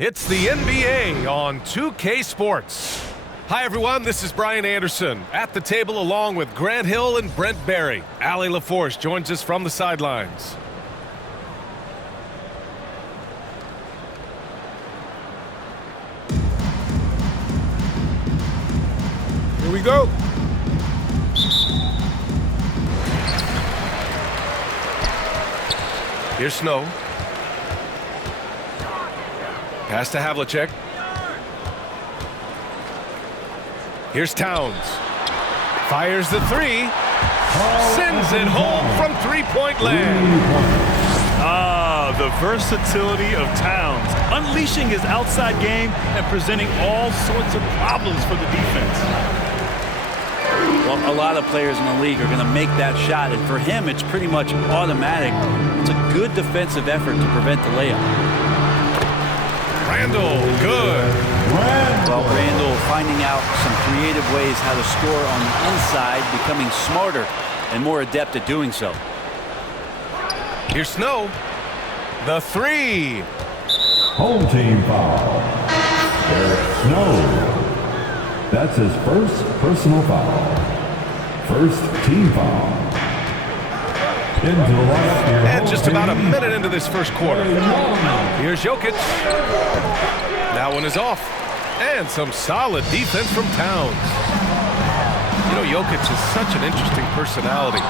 It's the NBA on 2K Sports. Hi, everyone. This is Brian Anderson at the table along with Grant Hill and Brent Barry. Allie LaForce joins us from the sidelines. Here we go. Here's Snow. Pass to Havlicek. Here's Towns. Fires the three. Sends it home from three-point land. The versatility of Towns, unleashing his outside game and presenting all sorts of problems for the defense. Well, a lot of players in the league are going to make that shot, and for him, it's pretty much automatic. It's a good defensive effort to prevent the layup. Randall, good. Well, Randall finding out some creative ways how to score on the inside, becoming smarter and more adept at doing so. Here's Snow. The three. Home team foul. Eric Snow. That's his first personal foul. First team foul. Into the left here. And just about a minute into this first quarter. Here's Jokic. That one is off. And some solid defense from Towns. You know, Jokic is such an interesting personality.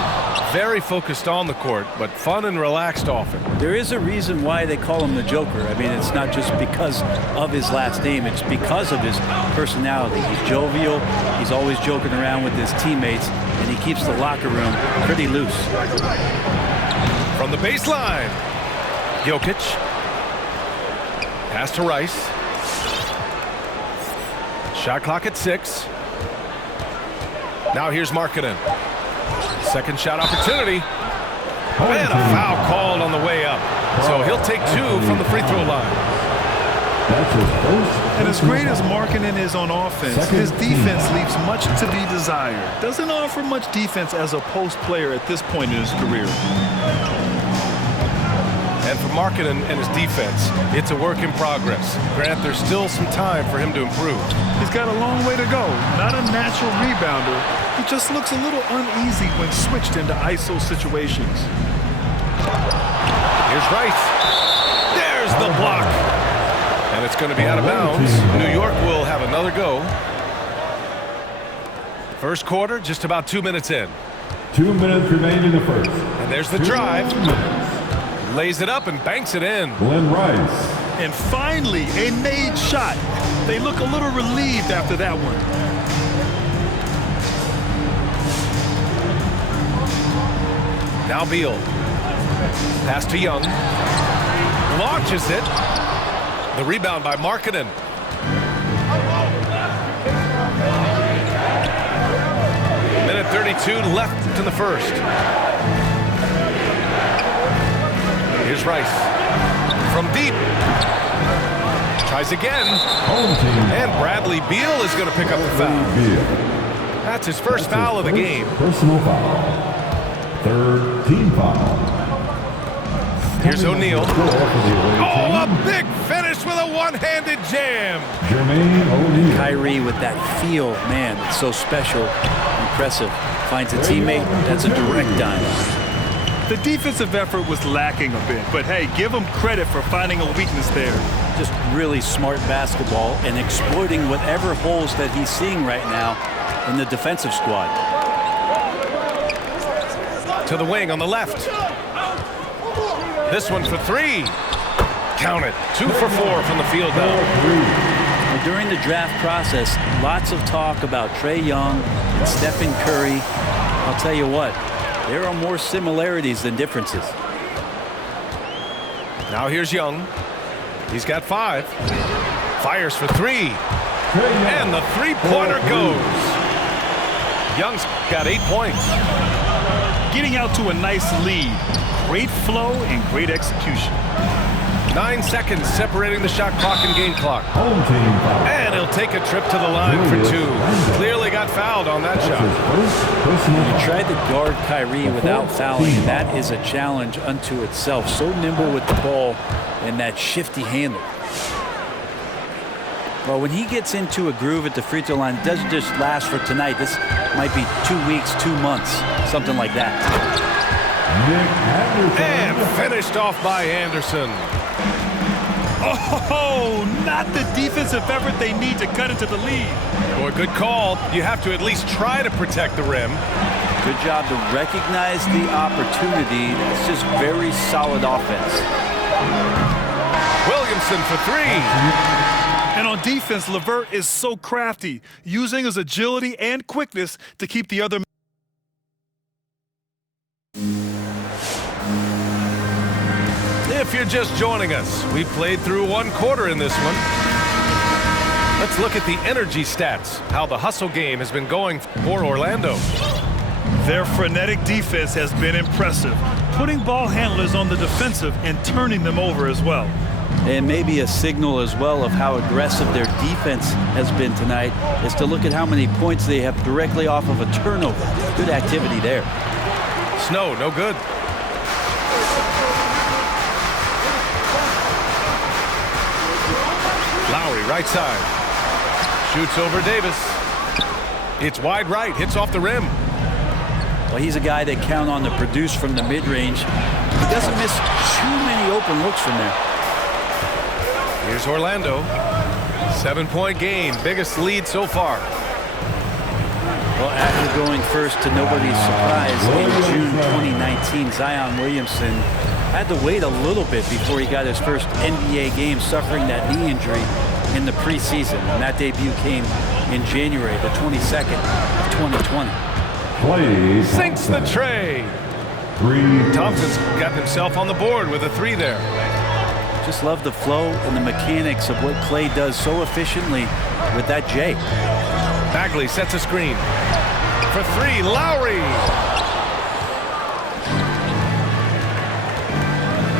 Very focused on the court, but fun and relaxed often. There is a reason why they call him the Joker. I mean, it's not just because of his last name. It's because of his personality. He's jovial. He's always joking around with his teammates, and he keeps the locker room pretty loose. From the baseline, Jokic. Pass to Rice. Shot clock at 6. Now here's Markkanen. Second shot opportunity. And a foul called on the way up. So he'll take 2 from the free throw line. That's his first. And as great as Markkanen is on offense, his defense leaves much to be desired. Doesn't offer much defense as a post player at this point in his career. And for Markkanen and his defense, it's a work in progress. Grant, there's still some time for him to improve. He's got a long way to go. Not a natural rebounder. He just looks a little uneasy when switched into ISO situations. Here's Rice. There's the block. And it's going to be out of bounds. New York will have another go. First quarter, just about 2 minutes in. 2 minutes remain in the first. And there's the drive. Lays it up and banks it in. Glenn Rice. And finally, a made shot. They look a little relieved after that one. Now Beal. Pass to Young. Launches it. The rebound by Markkanen. Minute 32 left in the first. Here's Rice. From deep. Tries again. And Bradley Beal is going to pick up the foul. That's his first foul of the game. Personal foul. Third team foul. Here's O'Neal. Oh, a big finish with a one-handed jam. Jermaine O'Neal. Kyrie with that feel, man, it's so special, impressive. Finds a teammate, that's a direct dime. The defensive effort was lacking a bit, but hey, give him credit for finding a weakness there. Just really smart basketball and exploiting whatever holes that he's seeing right now in the defensive squad. To the wing on the left. This one for 3. Count it. 2 for 4 from the field now. Well, during the draft process, lots of talk about Trae Young and Stephen Curry. I'll tell you what, there are more similarities than differences. Now here's Young. He's got 5. Fires for 3. And the three-pointer goes. Young's got 8 points. Getting out to a nice lead. Great flow and great execution. 9 seconds separating the shot clock and game clock. Home team foul. And he'll take a trip to the line for 2. Clearly got fouled on that shot. You tried to guard Kyrie without fouling. That is a challenge unto itself. So nimble with the ball and that shifty handle. Well, when he gets into a groove at the free throw line, it doesn't just last for tonight. This might be 2 weeks, 2 months, something like that. And finished off by Anderson. Oh, not the defensive effort they need to cut into the lead. Boy, good call. You have to at least try to protect the rim. Good job to recognize the opportunity. That's just very solid offense. Williamson for three. And on defense, LeVert is so crafty, using his agility and quickness to keep the other. If you're just joining us, we played through 1 quarter in this one. Let's look at the energy stats, how the hustle game has been going for Orlando. Their frenetic defense has been impressive, putting ball handlers on the defensive and turning them over as well. And maybe a signal as well of how aggressive their defense has been tonight is to look at how many points they have directly off of a turnover. Good activity there. Snow, no good. Lowry, right side. Shoots over Davis. It's wide right, hits off the rim. Well, he's a guy they count on to produce from the mid-range. He doesn't miss too many open looks from there. Here's Orlando. 7-point game, biggest lead so far. Well, after going first to nobody's surprise in June 2019, Zion Williamson had to wait a little bit before he got his first NBA game, suffering that knee injury in the preseason. And that debut came in January, the 22nd of 2020. Sinks the tray. Thompson's got himself on the board with a 3 there. Just love the flow and the mechanics of what Clay does so efficiently with that J. Bagley sets a screen. For 3, Lowry.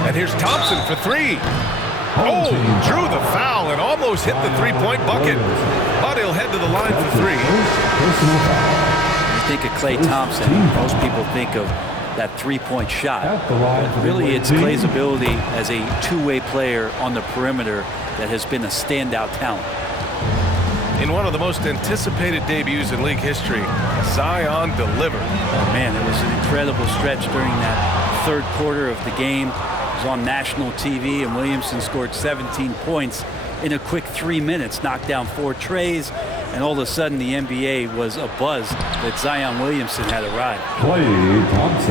And here's Thompson for 3. Oh, drew the foul and almost hit the 3-point bucket. But he'll head to the line for 3. You think of Klay Thompson, most people think of that 3-point shot. But really, it's Klay's ability as a two-way player on the perimeter that has been a standout talent. In one of the most anticipated debuts in league history, Zion delivered. Oh, man, it was an incredible stretch during that 3rd quarter of the game. It was on national TV, and Williamson scored 17 points in a quick 3 minutes, knocked down 4 trays, and all of a sudden the NBA was abuzz that Zion Williamson had arrived.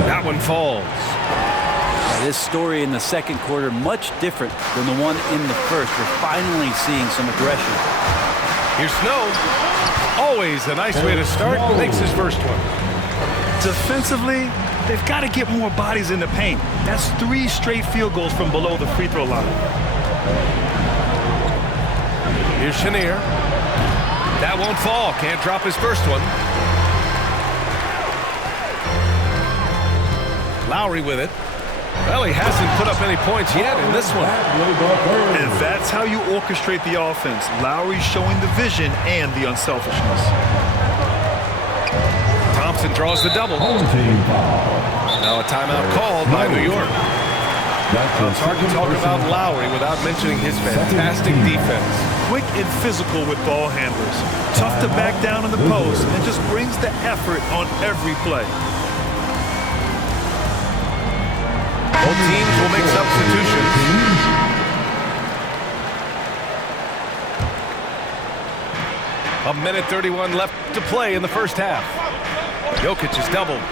That one falls. Now, this story in the 2nd quarter, much different than the one in the 1st. We're finally seeing some aggression. Here's Snow. Always a nice way to start. Makes his first one. Defensively, they've got to get more bodies in the paint. That's 3 straight field goals from below the free throw line. Here's Chenier. That won't fall. Can't drop his first one. Lowry with it. Well, he hasn't put up any points yet in this one. And that's how you orchestrate the offense. Lowry showing the vision and the unselfishness. Thompson draws the double. Now a timeout called by New York. Well, it's hard to talk about Lowry without mentioning his fantastic defense. Quick and physical with ball handlers. Tough to back down in the post and just brings the effort on every play. Both teams will make substitutions. A minute 31 left to play in the first half. Jokic is doubled.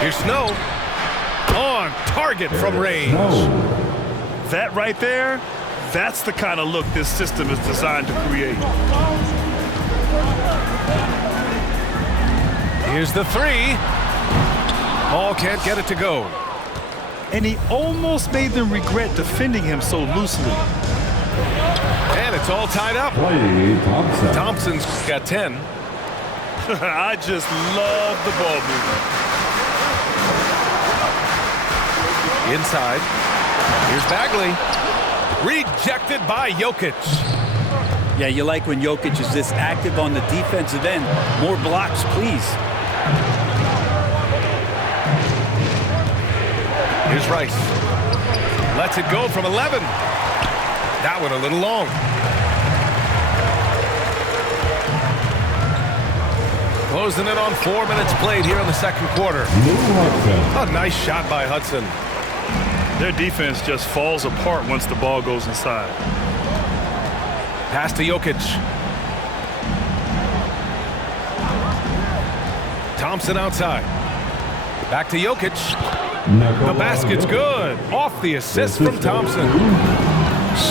Here's Snow. On target from range. That right there, that's the kind of look this system is designed to create. Here's the 3. Ball can't get it to go. And he almost made them regret defending him so loosely. And it's all tied up. Thompson's got 10. I just love the ball movement. Inside. Here's Bagley. Rejected by Jokic. Yeah, you like when Jokic is this active on the defensive end. More blocks, please. Here's Rice. Lets it go from 11. That one a little long. Closing in on 4 minutes played here in the second quarter. Blue Hudson. A nice shot by Hudson. Their defense just falls apart once the ball goes inside. Pass to Jokic. Thompson outside. Back to Jokic. The basket's good. Off the assist from Thompson.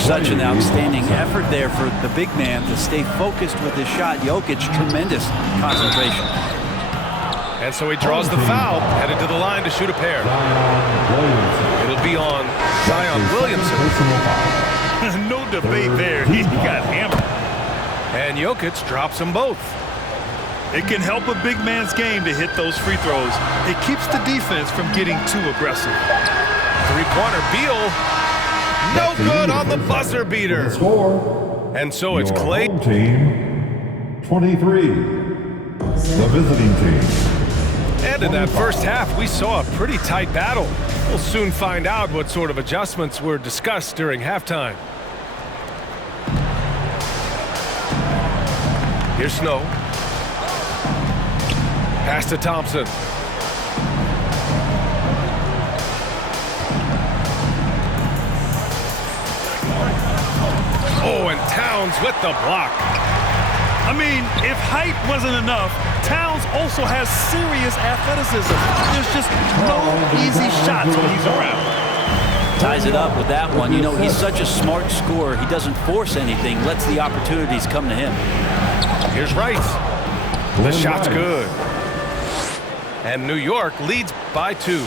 Such an outstanding effort there for the big man to stay focused with his shot. Jokic, tremendous concentration. And so he draws the foul, headed to the line to shoot a pair. It'll be on Zion Williamson. No debate there. He got hammered. And Jokic drops them both. It can help a big man's game to hit those free throws. It keeps the defense from getting too aggressive. Three-pointer, Beal. No good on the buzzer beater. Score. And so it's Your Clay. home team, 23. The visiting team. And in that first half, we saw a pretty tight battle. We'll soon find out what sort of adjustments were discussed during halftime. Here's Snow. Pass to Thompson. Oh, and Towns with the block. I mean, if height wasn't enough, Towns also has serious athleticism. There's just no easy shots when he's around. Ties it up with that one. You know, he's such a smart scorer. He doesn't force anything, lets the opportunities come to him. Here's Wright. The shot's good. And New York leads by 2.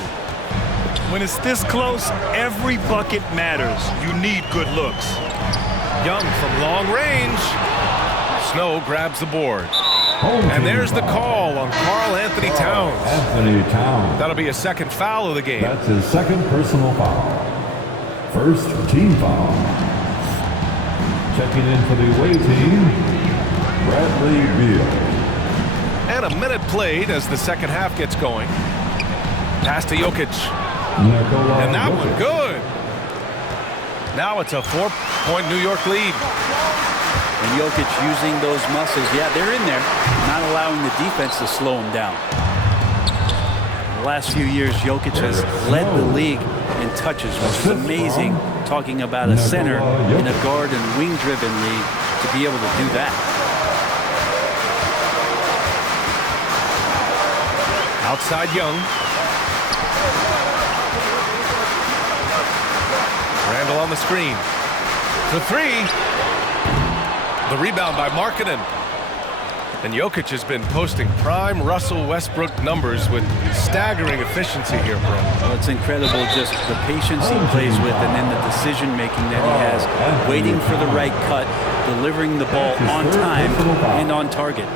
When it's this close, every bucket matters. You need good looks. Young from long range. Snow grabs the board. And there's the call on Karl Anthony Towns. Anthony Towns. That'll be a second foul of the game. That's his second personal foul. First team foul. Checking in for the away team, Bradley Beal. And a minute played as the second half gets going. Pass to Jokic. And that one good. Now it's a 4-point New York lead. And Jokic using those muscles. Yeah, they're in there, not allowing the defense to slow him down. The last few years, Jokic has led the league in touches, which is amazing. Talking about a center in a guard and wing-driven league to be able to do that. Outside Young. Randall on the screen. For 3. The rebound by Markkanen. And Jokic has been posting prime Russell Westbrook numbers with staggering efficiency here, bro. Well, it's incredible just the patience he plays with and then the decision-making that he has. Waiting for the right cut, delivering the ball on time and on target.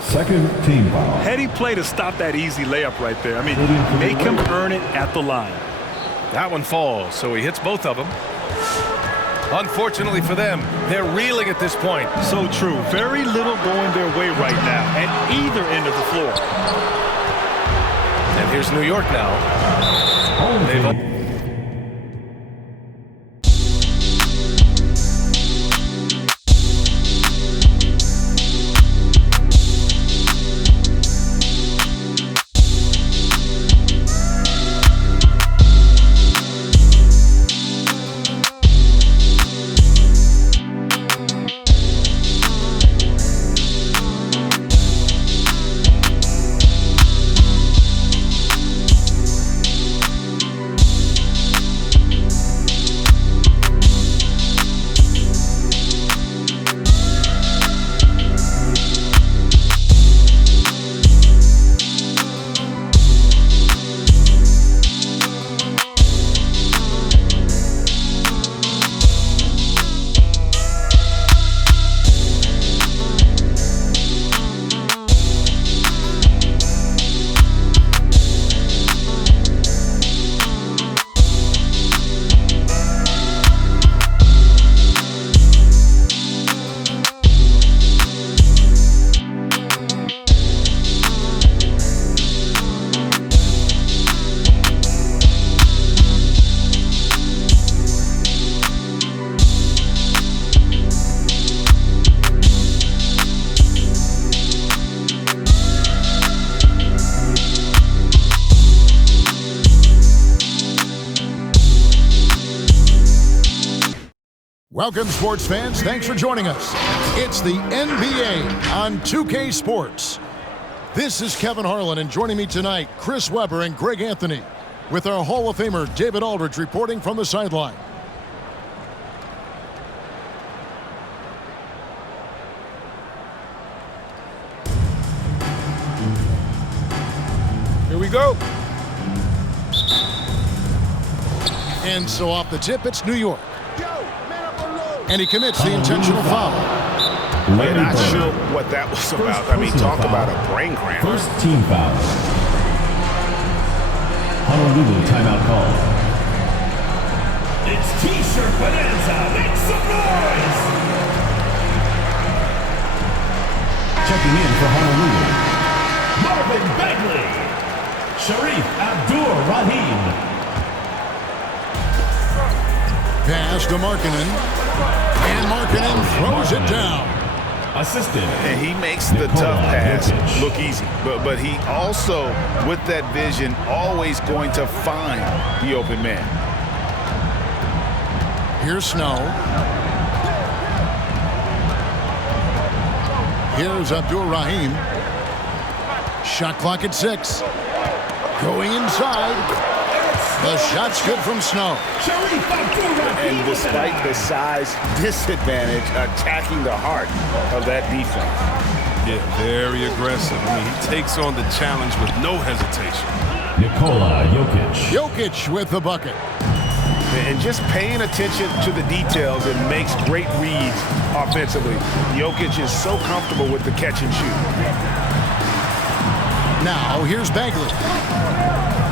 Second team foul. Heady play to stop that easy layup right there. I mean, make him earn it at the line. That one falls, so he hits both of them. Unfortunately for them, they're reeling at this point. So true. Very little going their way right now at either end of the floor. And here's New York now. They've Welcome, sports fans. Thanks for joining us. It's the NBA on 2K Sports. This is Kevin Harlan, and joining me tonight, Chris Webber and Greg Anthony, with our Hall of Famer David Aldridge reporting from the sideline. Here we go. And so off the tip, it's New York. And he commits the intentional foul. I'm not sure what that was about. I mean, talk about a brain cramp. First team foul. Honolulu timeout called. It's T-shirt bonanza. Make some noise. Checking in for Honolulu. Marvin Bagley. Sharif Abdur-Rahim. Pass to Markkanen. And Markkanen throws it down. Assisted. And he makes the tough pass look easy. But he also, with that vision, always going to find the open man. Here's Snow. Here's Abdur-Rahim. Shot clock at 6. Going inside. The shot's good from Snow. And despite the size disadvantage, attacking the heart of that defense. Yeah, very aggressive. I mean, he takes on the challenge with no hesitation. Nikola Jokic. Jokic with the bucket. And just paying attention to the details, it makes great reads offensively. Jokic is so comfortable with the catch and shoot. Now, here's Bagley.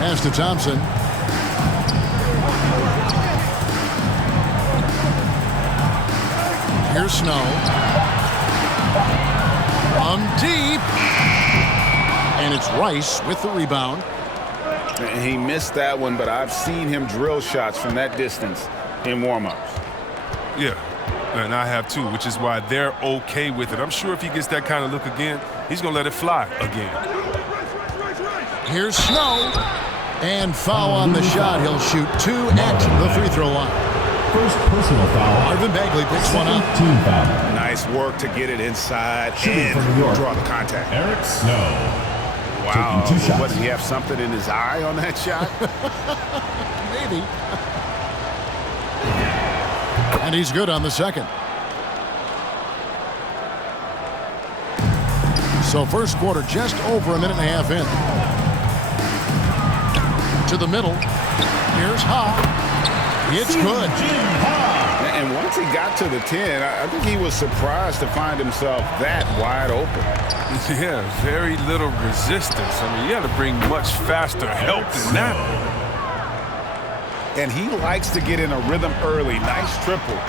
Pass to Thompson. Here's Snow. Deep. And it's Rice with the rebound. And he missed that one, but I've seen him drill shots from that distance in warm-ups. Yeah, and I have too, which is why they're okay with it. I'm sure if he gets that kind of look again, he's going to let it fly again. Here's Snow. And foul on the shot. He'll shoot 2 at the free throw line. First personal foul. Marvin Bagley picks one up. Team foul. Nice work to get it inside Shooting from New and York. draw the contact. Eric Snow. Wow. Taking 2 shots. What, did he have something in his eye on that shot? Maybe. And he's good on the second. So first quarter just over a minute and a half in. To the middle. Here's Ha. It's good. And once he got to the 10, I think he was surprised to find himself that wide open. Yeah, very little resistance. I mean, you got to bring much faster help than that. And he likes to get in a rhythm early. Nice triple.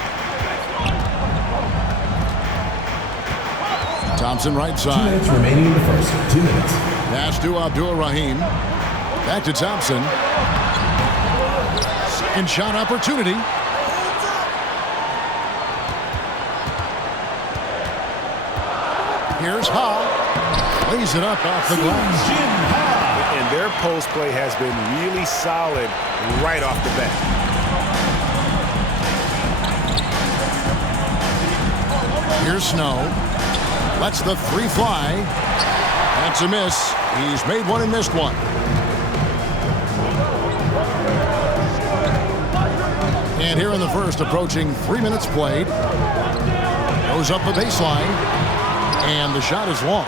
Thompson right 2 side. minutes remaining in the first. 2 minutes. Pass to Abdur-Rahim. Back to Thompson. Second shot opportunity. Here's Ha. Lays it up off the glass. And their post play has been really solid right off the bat. Here's Snow. Lets the 3 fly. That's a miss. He's made one and missed one. And here in the first, approaching 3 minutes played. Goes up the baseline. And the shot is long.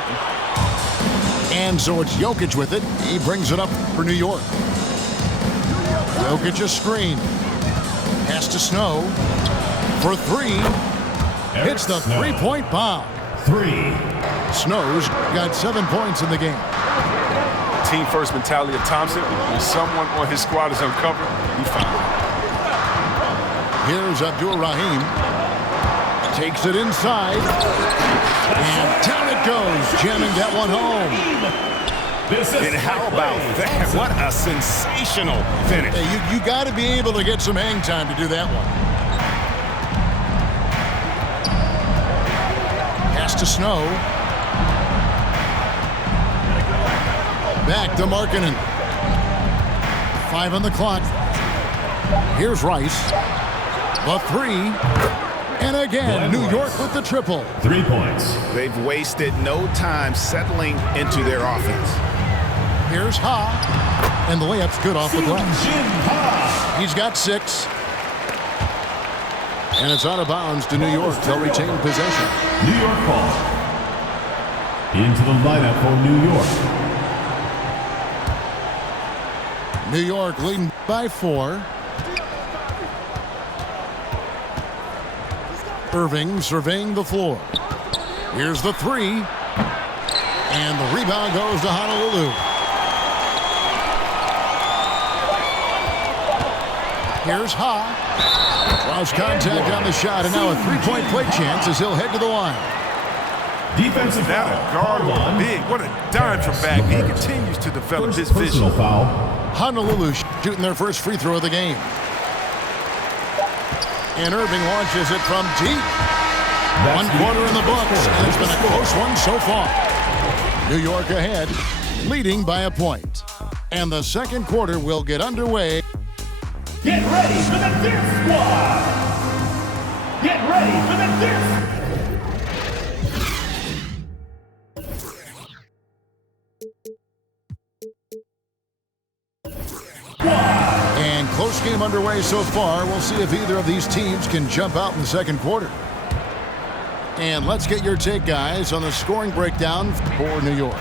And so it's Jokic with it. He brings it up for New York. Jokic a screen. Pass to Snow. For 3. Hits the 3-point bomb. 3. Snow's got 7 points in the game. Team first mentality of Thompson. When someone on his squad is uncovered, he found it. Here's Abdur-Rahim. Takes it inside. And down it goes. Jamming that one home. And how about that? What a sensational finish. Hey, you got to be able to get some hang time to do that one. Pass to Snow. Back to Markkanen. 5 on the clock. Here's Rice. The 3. And again, New York with the triple. 3 points. They've wasted no time settling into their offense. Here's Ha, and the layup's good off the glass. He's got 6. And it's out of bounds to New York. They'll retain possession. New York ball. Into the lineup for New York. New York leading by 4. Irving surveying the floor. Here's the 3. And the rebound goes to Honolulu. Here's Ha. Lost contact on the shot, and now a 3-point play chance as he'll head to the line. Defensive Now foul. a guard on big. What a dime from back. He continues to develop his Personal vision. foul. Honolulu shooting their first free throw of the game. And Irving launches it from deep. That's 1 quarter in the books, and it's been a close one so far. New York ahead, leading by a point. And the second quarter will get underway. Get ready for the Dirt Squad. Get ready for the Dirt And close game underway so far. We'll see if either of these teams can jump out in the second quarter. And let's get your take, guys, on the scoring breakdown for New York.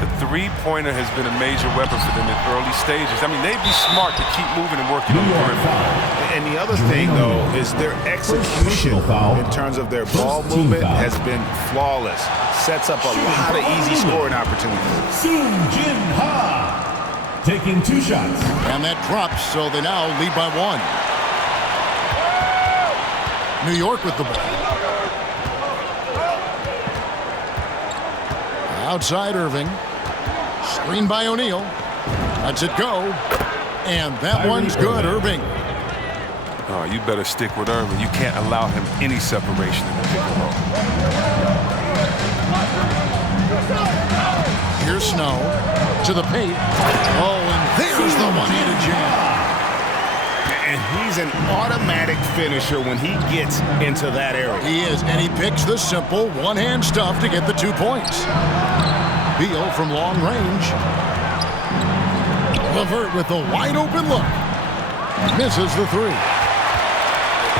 The three-pointer has been a major weapon for them in early stages. I mean, they'd be smart to keep moving and working on the perimeter. And the other thing, though, is their execution in terms of their ball movement has been flawless. Sets up a lot of easy scoring opportunities. Soon Jin Ha taking 2 shots. And that drops, so they now lead by 1. New York with the ball. Outside Irving. Screen by O'Neal. Lets it go. And that one's good, Irving. Oh, you better stick with Irving. You can't allow him any separation in the pick and roll. Here's Snow to the paint. Oh, and there's the one-handed jam. And he's an automatic finisher when he gets into that area. He is, and he picks the simple one-hand stuff to get the 2 points. Beal from long range. LeVert with a wide-open look. Misses the 3.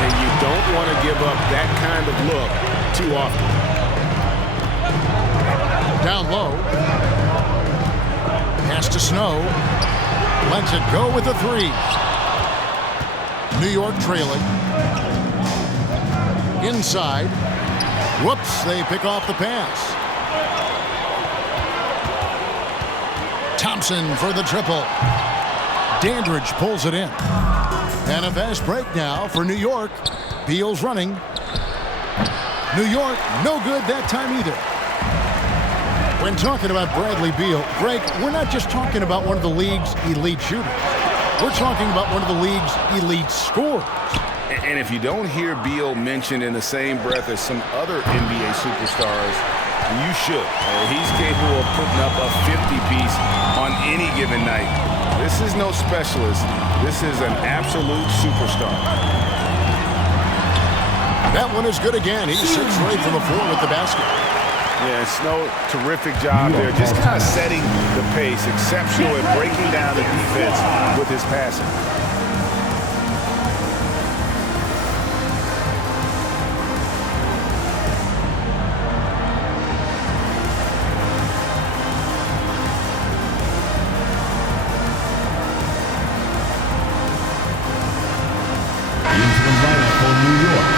And you don't want to give up that kind of look too often. Down low. Pass to Snow. Lets it go with a 3. New York trailing. Inside. Whoops, they pick off the pass. Thompson for the triple. Dandridge pulls it in. And a fast break now for New York. Beal's running. New York, no good that time either. When talking about Bradley Beal, Greg, we're not just talking about one of the league's elite shooters. We're talking about one of the league's elite scorers. And if you don't hear Beal mentioned in the same breath as some other NBA superstars, you should. He's capable of putting up a 50-piece on any given night. This is no specialist. This is an absolute superstar. That one is good again. He's 6 right from the floor with the basket. Yeah, Snow, terrific job there. Just kind of setting the pace. Exceptional at breaking down the defense with his passing. Into the lineup for New York.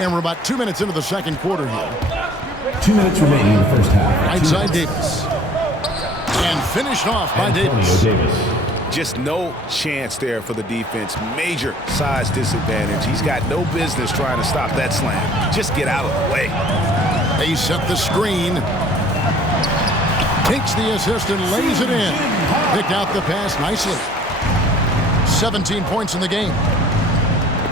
And we're about 2 minutes into the second quarter here. 2 minutes remaining in the first half. Right side Davis. And finished off by Davis. Just no chance there for the defense. Major size disadvantage. He's got no business trying to stop that slam. Just get out of the way. They set the screen. Takes the assist and lays it in. Picked out the pass nicely. 17 points in the game.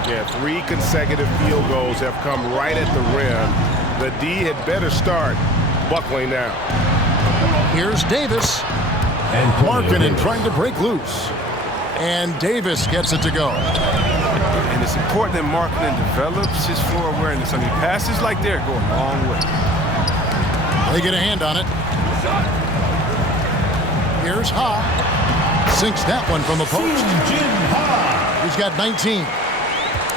Yeah, 3 consecutive field goals have come right at the rim. The D had better start buckling down. Here's Davis. And Marking and trying to break loose. And Davis gets it to go. And it's important that Markkanen develops his floor awareness. I mean, passes like they're going a long way. They get a hand on it. Here's Ha. Sinks that one from the post. He's got 19.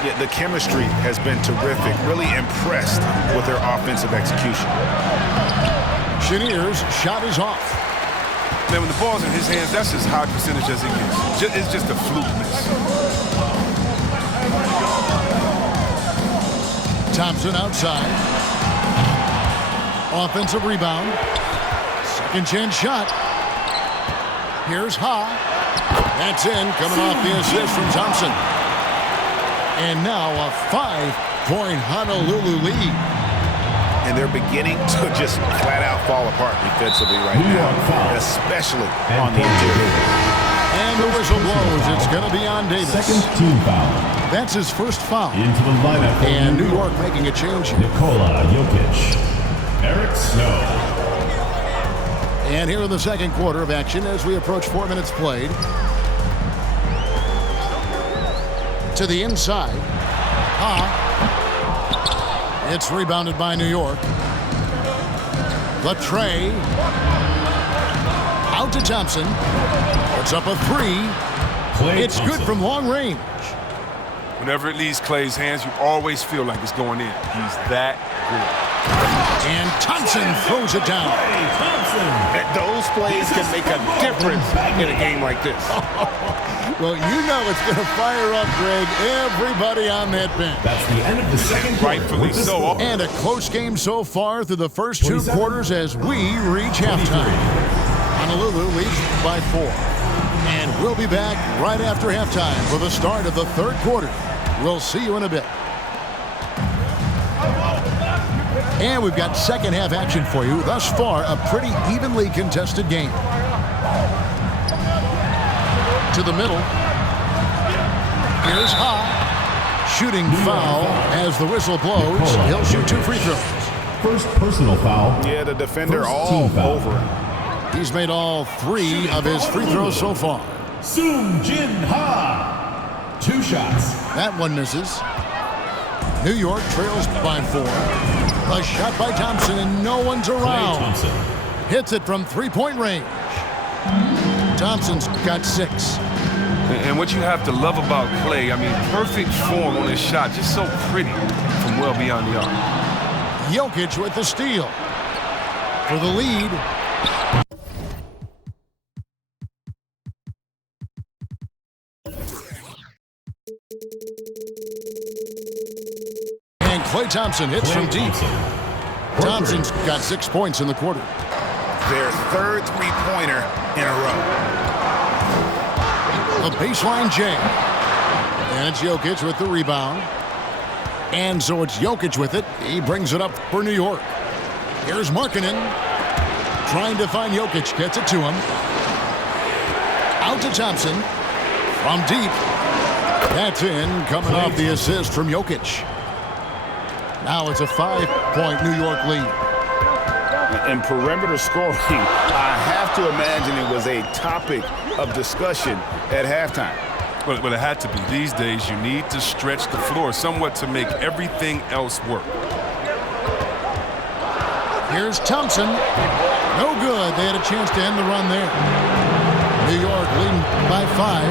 Yeah, the chemistry has been terrific. Really impressed with their offensive execution. Chenier's shot is off. Man, when the ball's in his hands, that's as high percentage as it gets. It's just a fluke miss. Thompson outside. Offensive rebound. Second chance shot. Here's Ha. That's in, coming off the assist from Thompson. And now a 5-point Honolulu lead. And they're beginning to just flat out fall apart defensively right now, especially on the interior. And the whistle blows. It's going to be on Davis. Second team foul. That's his first foul. Into the lineup. And New York making a change here. Nikola Jokic. Eric Snow. And here in the second quarter of action as we approach 4 minutes played. To the inside. Ha. It's rebounded by New York. The tray. Out to Thompson. Puts up a three. It's good from long range. Whenever it leaves Clay's hands, you always feel like it's going in. He's that good. And Thompson throws it down. Those plays can make a difference in a game like this. Well, you know it's going to fire up, Greg, everybody on that bench. That's the end of the second quarter. Rightfully so. And a close game so far through the first two quarters as we reach halftime. Honolulu leads by 4. And we'll be back right after halftime for the start of the third quarter. We'll see you in a bit. And we've got second half action for you. Thus far, a pretty evenly contested game. To the middle. Here's Ha. Shooting foul as the whistle blows. He'll shoot 2 free throws. First personal foul. Yeah, the defender First all team foul. over him. He's made all 3 of his free throws so far. Sung Jin Ha. 2 shots. That one misses. New York trails by 4. A shot by Thompson and no one's around. Thompson. Hits it from 3-point range. Thompson's got 6. And what you have to love about Clay, I mean, perfect form on his shot, just so pretty from well beyond the arc. Jokic with the steal. For the lead. And Klay Thompson hits from deep. Thompson's got 6 points in the quarter. Their third three-pointer in a row. The baseline jam. And it's Jokic with the rebound. And so it's Jokic with it. He brings it up for New York. Here's Markkanen. Trying to find Jokic. Gets it to him. Out to Thompson. From deep. That's in. Coming off the assist from Jokic. Now it's a 5-point New York lead. And perimeter scoring, I have to imagine it was a topic of discussion at halftime. Well, it had to be. These days, you need to stretch the floor somewhat to make everything else work. Here's Thompson. No good. They had a chance to end the run there. New York leading by 5.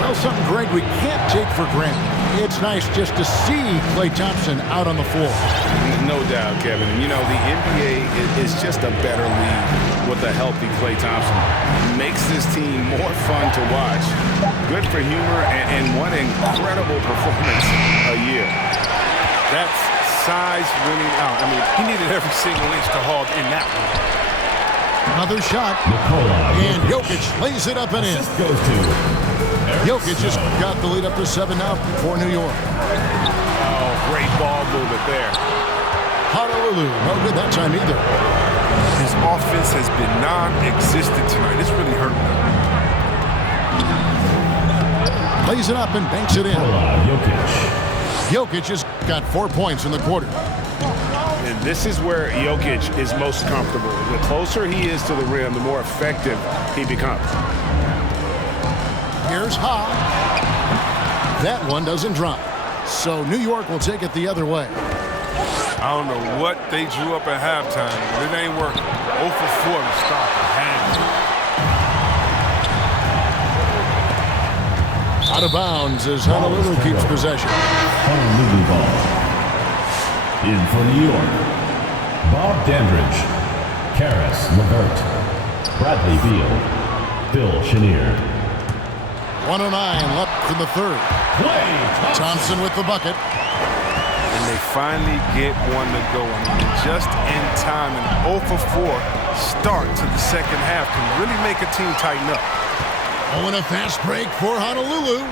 Well, something, Greg, we can't take for granted. It's nice just to see Klay Thompson out on the floor. No doubt, Kevin. You know, the NBA is just a better league with a healthy Klay Thompson. Makes this team more fun to watch. Good for humor and one incredible performance a year. That's size winning out. I mean, he needed every single inch to haul in that one. Another shot. And Jokic lays it up and in. Goes to Jokic just got the lead up to 7 now for New York. Oh, great ball movement there. Honolulu, no good that time either. His offense has been non-existent tonight. It's really hurting him. Lays it up and banks it in. Jokic has got 4 points in the quarter. And this is where Jokic is most comfortable. The closer he is to the rim, the more effective he becomes. Here's Ha. That one doesn't drop. So New York will take it the other way. I don't know what they drew up at halftime, but it ain't working. 0 for 4 to stop the hand. Out of bounds as Honolulu keeps possession. Honolulu ball. In for New York. Bob Dandridge. Karis LeVert. Bradley Beal. Bill Chenier. 1:09 left in the third. Thompson with the bucket. And they finally get one to go. I mean, just in time, an 0 for 4 start to the second half can really make a team tighten up. Oh, and a fast break for Honolulu.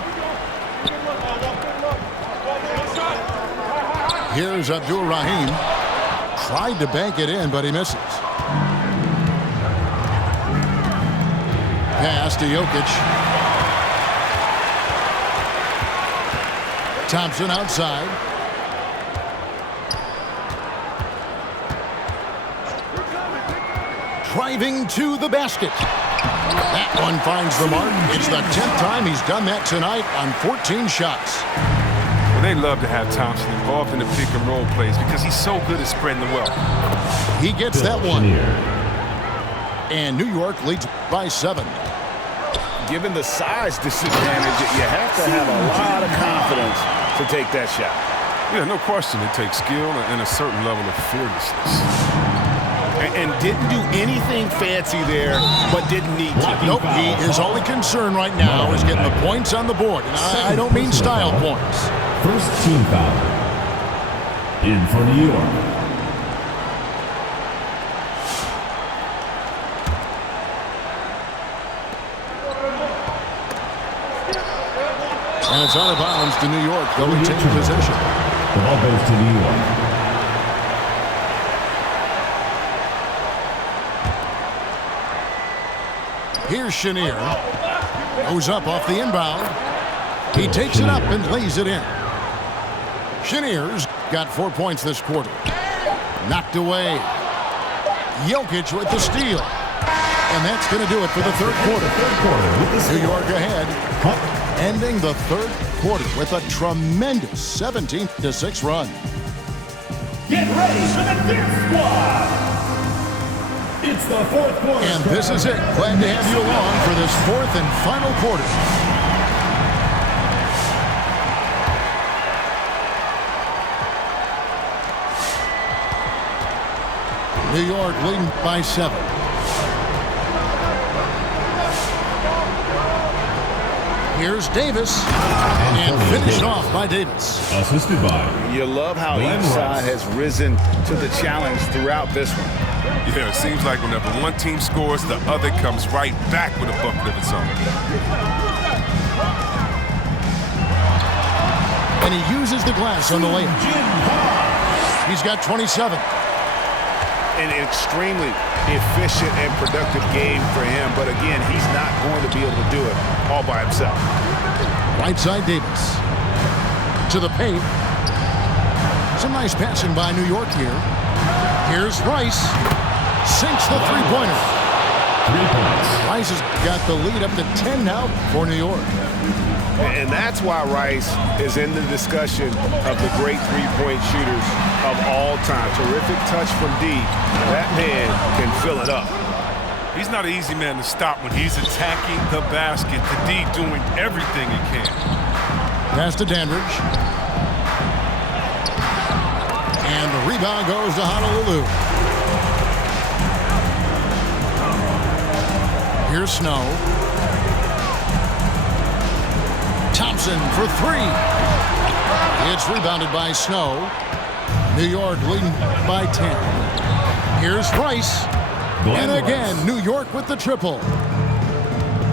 Here's Abdul Rahim. Tried to bank it in, but he misses. Pass to Jokic. Thompson outside. Driving to the basket. That one finds the mark. It's the 10th time he's done that tonight on 14 shots. Well, they love to have Thompson involved in the pick and roll plays because he's so good at spreading the wealth. He gets that one. And New York leads by 7. Given the size disadvantage, you have to have a lot of confidence to take that shot. Yeah, no question. It takes skill and a certain level of fearlessness. And didn't do anything fancy there, but didn't need to. Nope, his only concern right now is getting the points on the board. And I don't mean style points. First team foul. In for New York. And it's out of bounds to New York. They'll retain possession. The ball goes to New York. Here's Chenier. Goes up off the inbound. He takes it up and lays it in. Chenier's got 4 points this quarter. Knocked away. Jokic with the steal. And that's going to do it for the third quarter. New York ahead. Ending the third quarter with a tremendous 17-6 run. Get ready for the fifth squad. It's the fourth quarter. And this is it. Glad to have you along for this fourth and final quarter. New York leading by 7. Here's Davis. And finished off by Davis. Assisted by. You love how each side has risen to the challenge throughout this one. Yeah, it seems like whenever one team scores, the other comes right back with a bucket of its own. And he uses the glass on the layup. He's got 27. An extremely efficient and productive game for him, but again, he's not going to be able to do it all by himself. Right side Davis. To the paint. Some nice passing by New York here. Here's Rice. Sinks the three-pointer. 3 points. Rice has got the lead up to 10 now for New York. And that's why Rice is in the discussion of the great three-point shooters of all time. Terrific touch from D. That man can fill it up. He's not an easy man to stop when he's attacking the basket. The D doing everything he can. Pass to Dandridge. And the rebound goes to Honolulu. Here's Snow. Thompson for 3. It's rebounded by Snow. New York leading by 10. Here's Rice. And again, New York with the triple.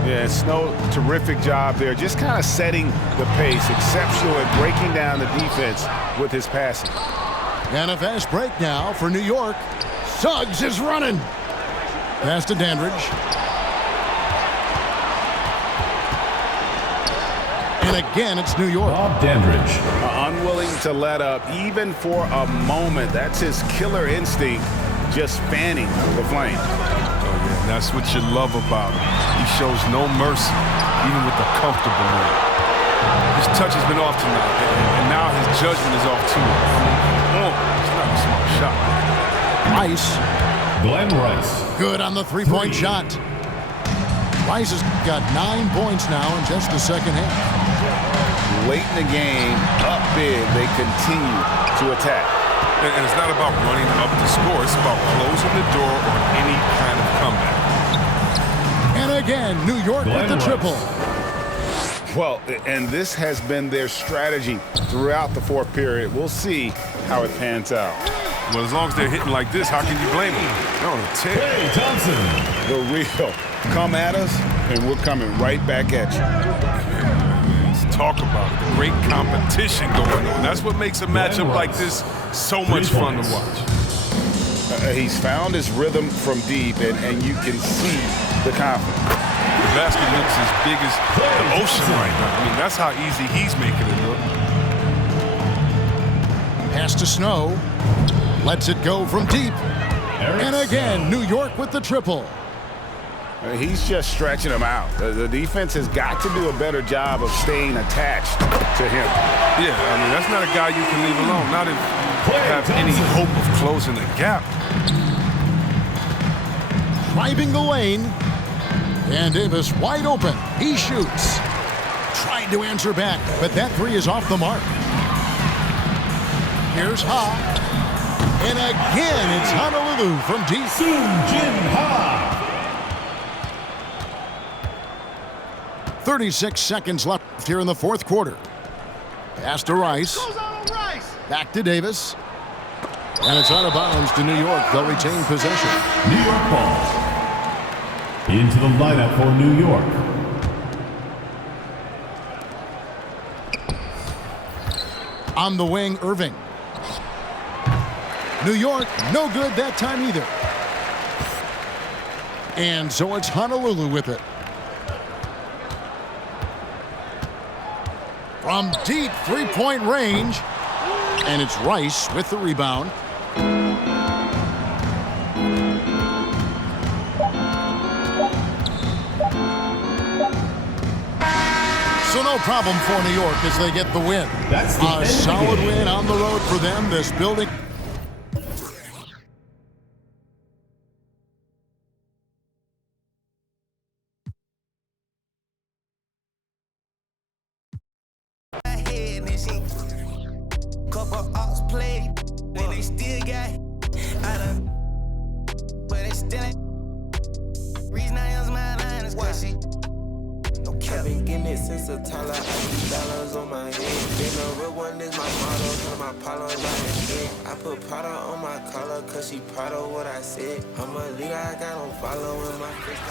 Yeah, Snow, terrific job there. Just kind of setting the pace. Exceptional at breaking down the defense with his passing. And a fast break now for New York. Suggs is running. Pass to Dandridge. And again, it's New York. Bob Dandridge. Unwilling to let up even for a moment. That's his killer instinct just fanning the flame. Oh, yeah, and that's what you love about him. He shows no mercy, even with the comfortable win. His touch has been off tonight, and now his judgment is off too. It's not a smart shot. Rice. Glenn Rice. Good on the three-point shot. Rice has got 9 points now in just the second half. Late in the game, up big, they continue to attack. And it's not about running up the score. It's about closing the door on any kind of comeback. And again, New York with the triple. Well, and this has been their strategy throughout the fourth period. We'll see how it pans out. Well, as long as they're hitting like this, how can you blame them? They're on a tear. Klay Thompson. The real. Come at us, and we're coming right back at you. Let's talk about it. The great competition going on. That's what makes a matchup like this so much fun to watch. He's found his rhythm from deep, and you can see the confidence. The basket looks as big as the ocean right now. I mean, that's how easy he's making it look. Pass to Snow. Lets it go from deep. And again, New York with the triple. He's just stretching him out. The defense has got to do a better job of staying attached to him. Yeah, I mean, that's not a guy you can leave alone. Not if you have any hope of closing the gap. Driving the lane. And Davis wide open. He shoots. Trying to answer back, but that three is off the mark. Here's Ha. And again, it's Honolulu from deep. Soon-Jin Ha. 36 seconds left here in the fourth quarter. Pass to Rice. Back to Davis. And it's out of bounds to New York. They'll retain possession. New York ball. Into the lineup for New York. On the wing, Irving. New York, no good that time either. And so it's Honolulu with it. From deep three-point range. And it's Rice with the rebound. So no problem for New York as they get the win. That's the A solid win on the road for them. This building. Couple ops played, then they still got out of, but they still ain't. Reason I use my line is cause she no cap. I've been getting it since a toddler. $80 on my head. Been a real one is my motto. Tell my pile on my head. I put Prada on my collar cause she proud of what I said. I'm a leader, I got on following my first.